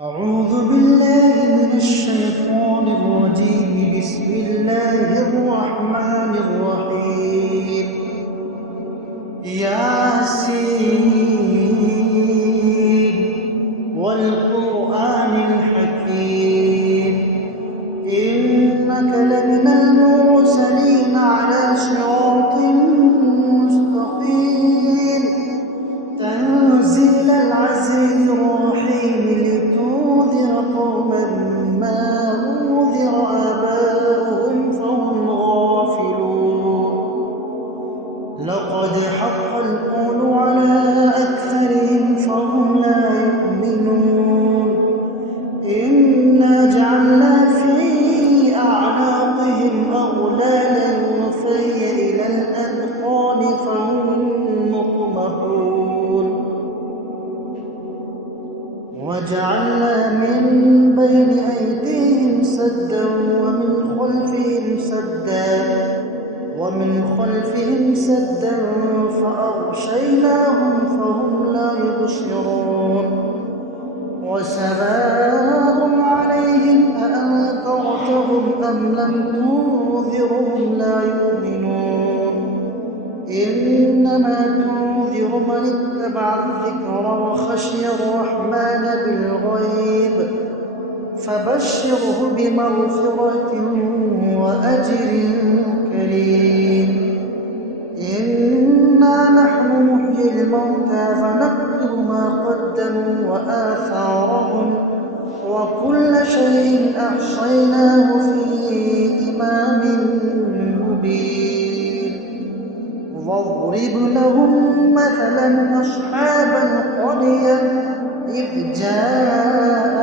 أعوذ بالله من الشيطان الرجيم. بسم الله الرحمن الرحيم. ياسين والقرآن الحكيم إنك لمن المرسلين على صراط مستقيم تنزيل العزيز الرحيم لتنذر قوما ما أنذر آباؤهم فهم غافلون. لقد حق القول على أكثرهم فهم لا يؤمنون. إنا جعلنا في أعناقهم أغلالا فهي إلى الأذقان فهم مقمحون. وجعلنا من بين أيديهم سدا ومن خلفهم سدا فأغشيناهم فهم لا يبصرون. وسواء عليهم أأنذرتهم أم لم تنذرهم لا يؤمنون. إنما تنذر من اتبع الذكر وخشي الرحمن بالغيب فبشره بمغفرة وأجر كريم. إنا نحن نحيي الموتى فنكتب ما قدموا وآثارهم وكل شيء أحصيناه في إمام مبين. واضرب لهم مثلا أصحاب القرية إذ جاء